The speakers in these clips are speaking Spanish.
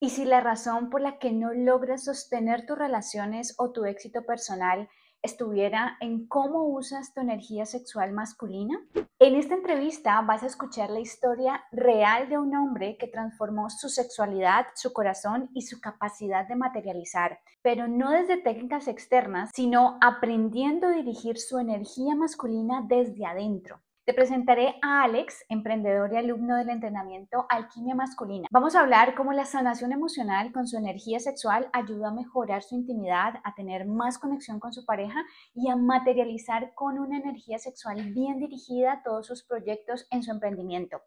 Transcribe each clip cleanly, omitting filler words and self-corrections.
Y si la razón por la que no logras sostener tus relaciones o tu éxito personal estuviera en cómo usas tu energía sexual masculina. En esta entrevista vas a escuchar la historia real de un hombre que transformó su sexualidad, su corazón y su capacidad de materializar, pero no desde técnicas externas, sino aprendiendo a dirigir su energía masculina desde adentro. Te presentaré a Alex, emprendedor y alumno del entrenamiento Alquimia Masculina. Vamos a hablar cómo la sanación emocional con su energía sexual ayuda a mejorar su intimidad, a tener más conexión con su pareja y a materializar con una energía sexual bien dirigida todos sus proyectos en su emprendimiento.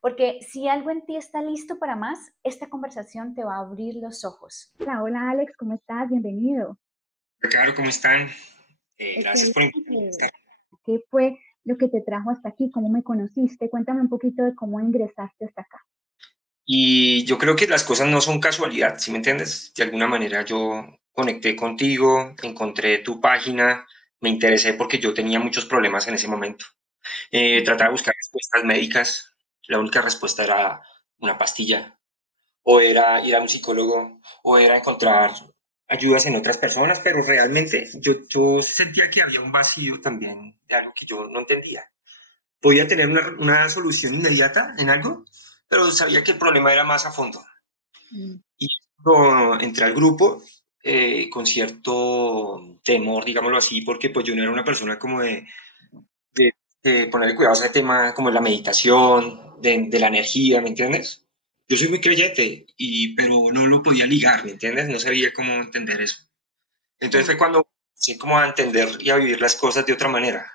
Porque si algo en ti está listo para más, esta conversación te va a abrir los ojos. Hola, hola Alex, ¿cómo estás? Bienvenido. Claro, ¿cómo están? Gracias por Excelente. invitarme. ¿Qué fue lo que te trajo hasta aquí? ¿Cómo me conociste? Cuéntame un poquito de cómo ingresaste hasta acá. Y yo creo que las cosas no son casualidad, ¿sí me entiendes? De alguna manera yo conecté contigo, encontré tu página, me interesé porque yo tenía muchos problemas en ese momento. Trataba de buscar respuestas médicas, la única respuesta era una pastilla, o era ir a un psicólogo, o era encontrar ayudas en otras personas, pero realmente yo sentía que había un vacío también de algo que yo no entendía. Podía tener una solución inmediata en algo, pero sabía que el problema era más a fondo. Mm. Y entré al grupo con cierto temor, digámoslo así, porque pues yo no era una persona como de, de ponerle cuidado a ese tema como la meditación, de la energía, ¿me entiendes? Yo soy muy creyente, pero no lo podía ligar, ¿me entiendes? No sabía cómo entender eso. Entonces fue Ya. cuando empecé como a entender y a vivir las cosas de otra manera.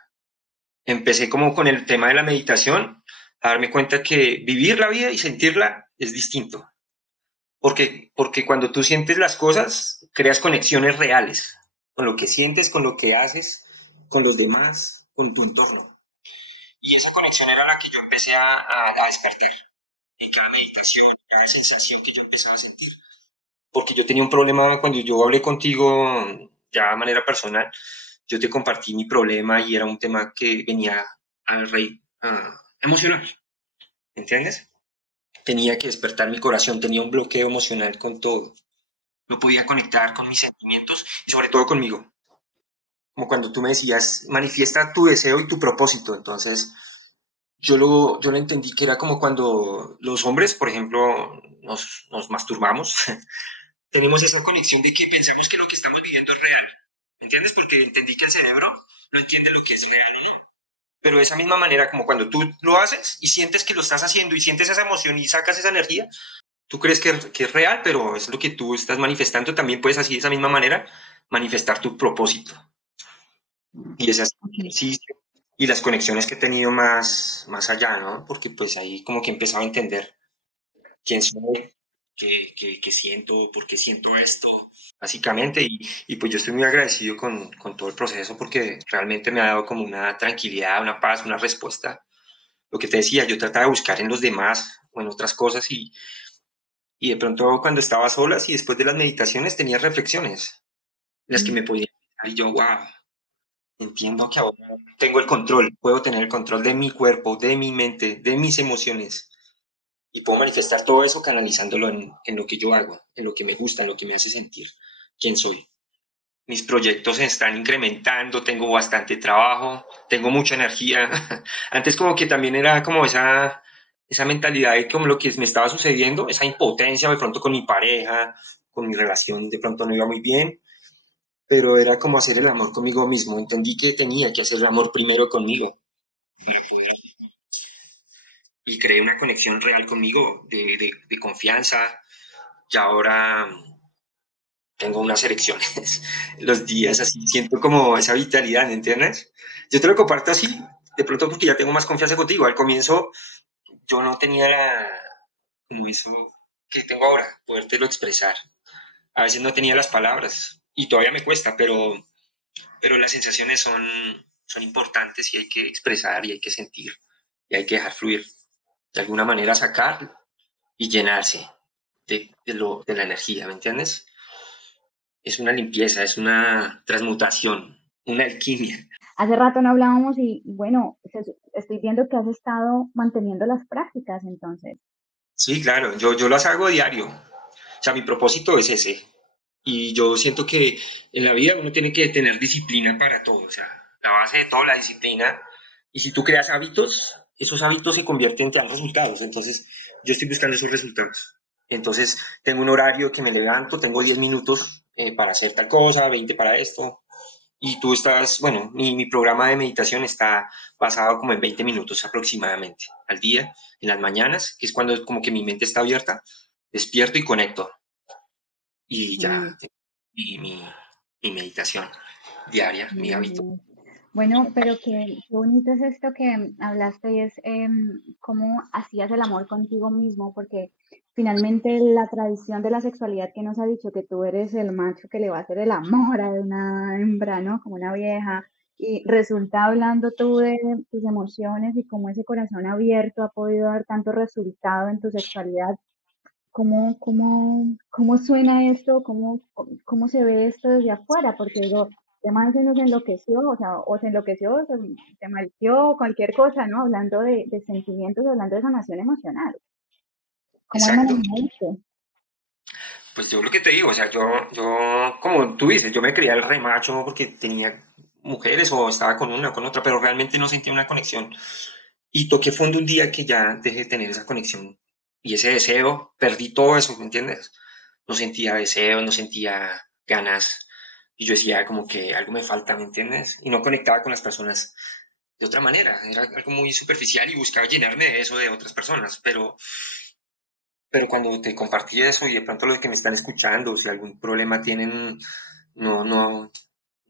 Empecé como con el tema de la meditación, a darme cuenta que vivir la vida y sentirla es distinto. Porque cuando tú sientes las cosas, creas conexiones reales con lo que sientes, con lo que haces, con los demás, con tu entorno. Y esa conexión era la que yo empecé a despertar en cada meditación, cada sensación que yo empezaba a sentir. Porque yo tenía un problema cuando yo hablé contigo ya de manera personal, yo te compartí mi problema y era un tema que venía al rey emocional, ¿entiendes? Tenía que despertar mi corazón, tenía un bloqueo emocional con todo. No podía conectar con mis sentimientos y sobre todo conmigo. Como cuando tú me decías, manifiesta tu deseo y tu propósito. Entonces, yo lo entendí que era como cuando los hombres, por ejemplo, nos masturbamos, tenemos esa conexión de que pensamos que lo que estamos viviendo es real. ¿Me entiendes? Porque entendí que el cerebro no entiende lo que es real o no. Pero de esa misma manera, como cuando tú lo haces y sientes que lo estás haciendo y sientes esa emoción y sacas esa energía, tú crees que es real, pero es lo que tú estás manifestando. También puedes así, de esa misma manera, manifestar tu propósito. Y ese Ok. ejercicio y las conexiones que he tenido más allá, ¿no? Porque pues ahí como que empezaba a entender quién soy, qué siento, por qué siento esto, básicamente. Y pues yo estoy muy agradecido con todo el proceso porque realmente me ha dado como una tranquilidad, una paz, una respuesta. Lo que te decía, yo trataba de buscar en los demás o en otras cosas y de pronto cuando estaba solas y después de las meditaciones tenía reflexiones en las que me Mm. podía y yo, wow, entiendo que ahora tengo el control, puedo tener el control de mi cuerpo, de mi mente, de mis emociones y puedo manifestar todo eso canalizándolo en lo que yo hago, en lo que me gusta, en lo que me hace sentir quién soy. Mis proyectos se están incrementando, tengo bastante trabajo, tengo mucha energía. Antes como que también era como esa mentalidad de como lo que me estaba sucediendo, esa impotencia de pronto con mi pareja, con mi relación de pronto no iba muy bien, pero era como hacer el amor conmigo mismo. Entendí que tenía que hacer el amor primero conmigo para poder y creé una conexión real conmigo de confianza. Y ahora tengo unas erecciones los días así, siento como esa vitalidad, ¿me entiendes? Yo te lo comparto así, de pronto porque ya tengo más confianza contigo. Al comienzo yo no tenía como eso que tengo ahora, podértelo expresar. A veces no tenía las palabras y todavía me cuesta, pero las sensaciones son importantes y hay que expresar y hay que sentir y hay que dejar fluir. De alguna manera sacar y llenarse de la energía, ¿me entiendes? Es una limpieza, es una transmutación, una alquimia. Hace rato no hablábamos y bueno, estoy viendo que has estado manteniendo las prácticas entonces. Sí, claro, yo las hago diario. O sea, mi propósito es ese. Y yo siento que en la vida uno tiene que tener disciplina para todo. O sea, la base de todo, la disciplina. Y si tú creas hábitos, esos hábitos se convierten en resultados. Entonces, yo estoy buscando esos resultados. Entonces, tengo un horario que me levanto, tengo 10 minutos para hacer tal cosa, 20 para esto. Y tú estás, bueno, mi programa de meditación está basado como en 20 minutos aproximadamente al día, en las mañanas, que es cuando como que mi mente está abierta, despierto y conecto. Y ya, Mm, mi meditación diaria, mi hábito. mm. Bueno, pero qué bonito es esto que hablaste y es cómo hacías el amor contigo mismo, porque finalmente la tradición de la sexualidad que nos ha dicho que tú eres el macho que le va a hacer el amor a una hembra, ¿no? Como una vieja, y resulta hablando tú de tus emociones y cómo ese corazón abierto ha podido dar tanto resultado en tu sexualidad. ¿Cómo suena esto? ¿Cómo se ve esto desde afuera? Porque digo, este man se nos enloqueció, o sea, o se enloqueció, o se malteó, cualquier cosa, ¿no? Hablando de sentimientos, hablando de sanación emocional. ¿Cómo has Exacto. manejado esto? Pues yo lo que te digo, o sea, yo, como tú dices, yo me creía el remacho porque tenía mujeres o estaba con una o con otra, pero realmente no sentía una conexión. Y toqué fondo un día que ya dejé de tener esa conexión y ese deseo, perdí todo eso, ¿me entiendes? No sentía deseo, no sentía ganas. Y yo decía como que algo me falta, ¿me entiendes? Y no conectaba con las personas de otra manera. Era algo muy superficial y buscaba llenarme de eso de otras personas. Pero cuando te compartí eso y de pronto los que me están escuchando, si algún problema tienen, no, no,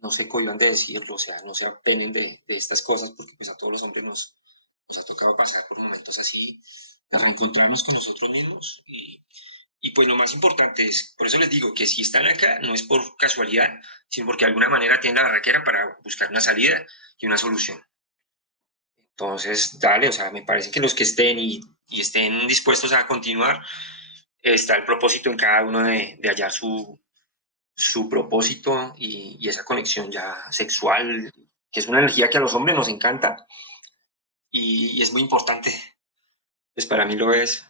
no se cohíban de decirlo, o sea, no se apenen de estas cosas, porque pues a todos los hombres nos ha tocado pasar por momentos así, a reencontrarnos con nosotros mismos y pues lo más importante es, por eso les digo que si están acá no es por casualidad, sino porque de alguna manera tienen la barraquera para buscar una salida y una solución. Entonces, dale, o sea, me parece que los que estén y estén dispuestos a continuar, está el propósito en cada uno de hallar su propósito y esa conexión ya sexual, que es una energía que a los hombres nos encanta y es muy importante. Pues para mí lo es.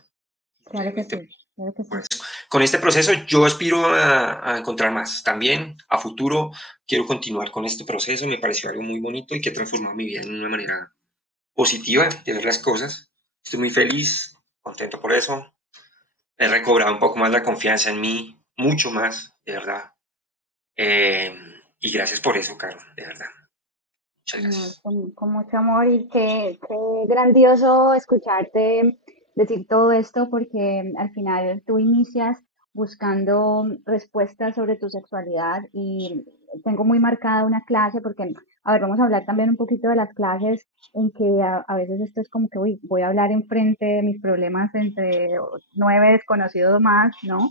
Claro que Realmente, sí, claro que sí. con este proceso yo aspiro a encontrar más. También a futuro quiero continuar con este proceso. Me pareció algo muy bonito y que transformó mi vida en una manera positiva de ver las cosas. Estoy muy feliz, contento por eso. He recobrado un poco más la confianza en mí, mucho más, de verdad. Eh, y gracias por eso, Caro, de verdad. Muchas No, gracias. con mucho amor y qué grandioso escucharte decir todo esto porque al final tú inicias buscando respuestas sobre tu sexualidad y tengo muy marcada una clase porque, a ver, vamos a hablar también un poquito de las clases en que a veces esto es como que, uy, voy a hablar enfrente de mis problemas entre 9 desconocidos más, ¿no?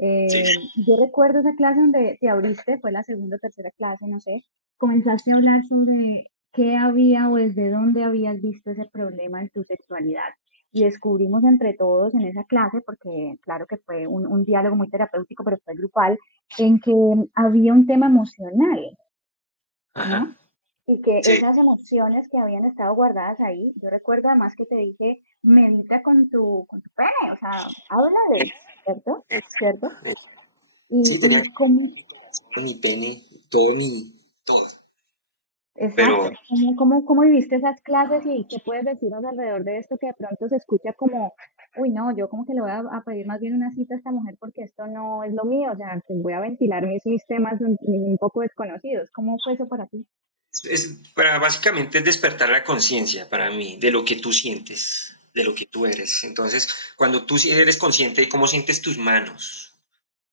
Sí. Yo recuerdo esa clase donde te abriste, fue la segunda o tercera clase, no sé, comenzaste a hablar sobre qué había o desde dónde habías visto ese problema en tu sexualidad. Y descubrimos entre todos en esa clase, porque claro que fue un diálogo muy terapéutico, pero fue grupal, en que había un tema emocional, ¿no? Ajá. Y que Sí. esas emociones que habían estado guardadas ahí, yo recuerdo además que te dije, medita con tu pene, o sea, habla de eso, ¿cierto? ¿Cierto? Sí, tenía Y cómo, mi pene, todo mi, todo. Pero exacto. ¿Cómo viviste esas clases y qué puedes decirnos alrededor de esto que de pronto se escucha como, uy, no, yo como que le voy a pedir más bien una cita a esta mujer porque esto no es lo mío, o sea, que voy a ventilar mis temas un poco desconocidos. ¿Cómo fue eso para ti? para básicamente es despertar la conciencia para mí de lo que tú sientes, de lo que tú eres. Entonces, cuando tú sí eres consciente de cómo sientes tus manos,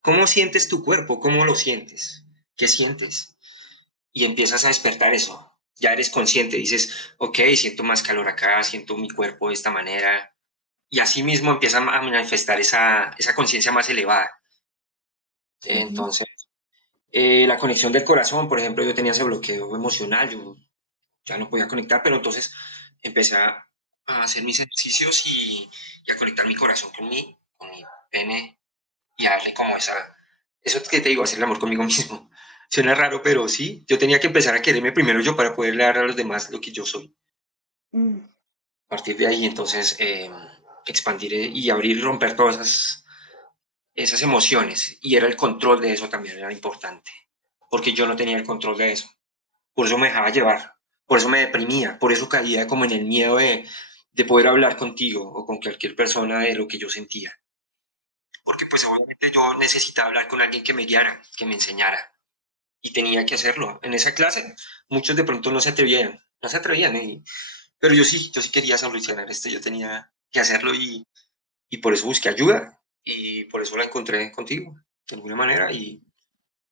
cómo sientes tu cuerpo, cómo lo sientes, qué sientes, y empiezas a despertar eso. Ya eres consciente, dices, ok, siento más calor acá, siento mi cuerpo de esta manera, y así mismo empieza a manifestar esa conciencia más elevada. Ujú. Entonces, la conexión del corazón, por ejemplo, yo tenía ese bloqueo emocional, yo ya no podía conectar, pero entonces empecé a hacer mis ejercicios y a conectar mi corazón con mi pene y a darle como eso que te digo, hacer el amor conmigo mismo. Suena raro, pero sí, yo tenía que empezar a quererme primero yo para poderle dar a los demás lo que yo soy. Mm, A partir de ahí, entonces, expandir y abrir y romper todas esas esas emociones y era el control de eso también era importante, porque yo no tenía el control de eso. Por eso me dejaba llevar, por eso me deprimía, por eso caía como en el miedo de poder hablar contigo o con cualquier persona de lo que yo sentía. Porque pues obviamente yo necesitaba hablar con alguien que me guiara, que me enseñara. Y tenía que hacerlo. En esa clase, muchos de pronto no se atrevían, pero yo sí quería solucionar esto, yo tenía que hacerlo y por eso busqué ayuda y por eso la encontré contigo, de alguna manera, y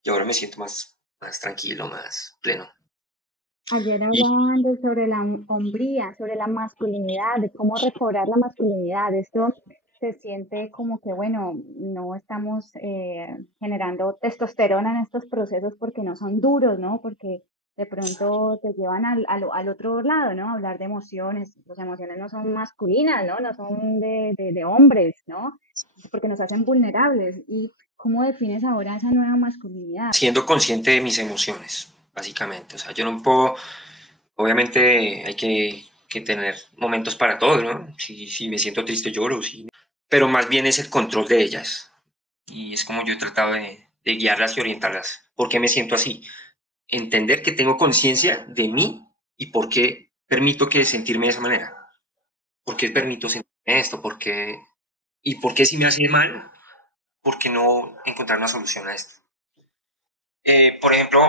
ahora me siento más tranquilo, más pleno. Ayer Y hablaban sobre la hombría, sobre la masculinidad, de cómo recobrar la masculinidad. Esto se siente como que, bueno, no estamos generando testosterona en estos procesos porque no son duros, ¿no? Porque de pronto te llevan al otro lado, ¿no? Hablar de emociones. Las emociones no son masculinas, ¿no? No son de hombres, ¿no? Porque nos hacen vulnerables. ¿Y cómo defines ahora esa nueva masculinidad? siendo consciente de mis emociones, básicamente. O sea, yo no puedo, obviamente hay que tener momentos para todo, ¿no? Si me siento triste lloro, sí. Pero más bien es el control de ellas. Y es como yo he tratado de guiarlas y orientarlas. ¿Por qué me siento así? Entender que tengo conciencia de mí y por qué permito que sentirme de esa manera. ¿Por qué permito sentirme esto? ¿Y por qué si me hace mal? ¿Por qué no encontrar una solución a esto? Por ejemplo,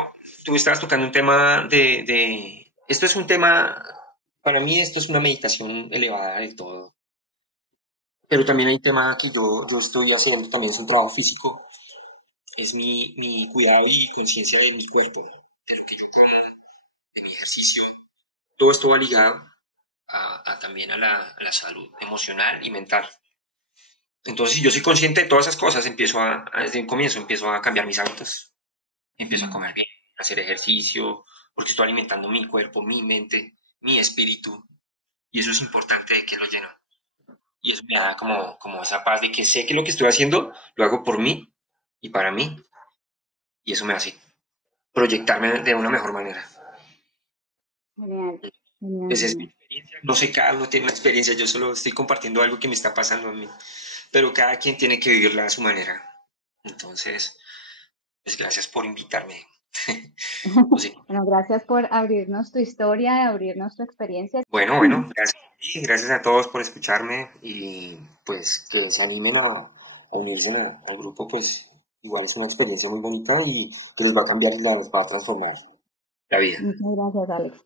tú estabas tocando un tema Esto es un tema, para mí esto es una meditación elevada del todo, pero también hay un tema que yo estoy haciendo, también es un trabajo físico, es mi cuidado y conciencia de mi cuerpo, ¿no? De lo que yo como, de mi ejercicio. Todo esto va ligado también a la salud emocional y mental. Entonces, si yo soy consciente de todas esas cosas, desde un comienzo, empiezo a cambiar mis hábitos, empiezo a comer bien, a hacer ejercicio, porque estoy alimentando mi cuerpo, mi mente, mi espíritu, y eso es importante de que lo lleno. Y eso me da como esa paz de que sé que lo que estoy haciendo lo hago por mí y para mí, y eso me hace proyectarme de una mejor manera. Genial, genial, Esa es mi genial. experiencia. No sé, cada uno tiene una experiencia, yo solo estoy compartiendo algo que me está pasando a mí, pero cada quien tiene que vivirla a su manera. Entonces, pues gracias por invitarme. No sé. Bueno, gracias por abrirnos tu historia, abrirnos tu experiencia. Bueno, gracias a ti, gracias a todos por escucharme y pues que se animen a unirse al grupo, pues igual es una experiencia muy bonita y que les va a cambiar y les va a transformar la vida. Muchas gracias, Alex.